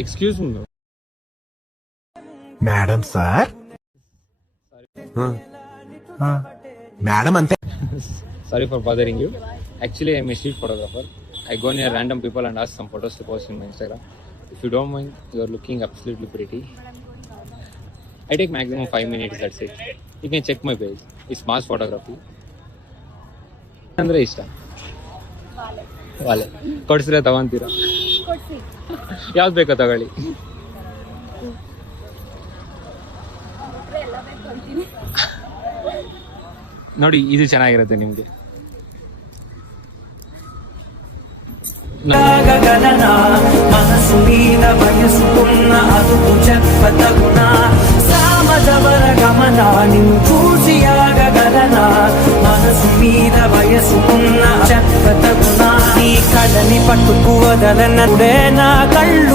Excuse me madam sir madam అంతే. Sorry for bothering you. Actually, I'm a street photographer. I go near random people and ask some photos to post in my Instagram. If you don't mind, you're looking absolutely pretty. I take maximum 5 minutes, that's it. You can check my page. It's mass photography. ಅಂದ್ರೆ ಇಷ್ಟ ವಾಲೆ ಕೊಡ್ಸಿದ್ರೆ ತಗೊಂತೀರಾ? ಯಾವ್ದು ಬೇಕೋ ತಗೊಳ್ಳಿ. ನೋಡಿ ಇದು ಚೆನ್ನಾಗಿರುತ್ತೆ ನಿಮ್ಗೆ. మనసు మీద వయసుకున్న అదుపు చెప్పతగున సామజవర గమన నిన్ను చూసి ఆగగలనా మనసు మీద వయసుకున్న చెప్పతగున నీ కళ్ళని పట్టుకు వదలనడే నా కళ్ళు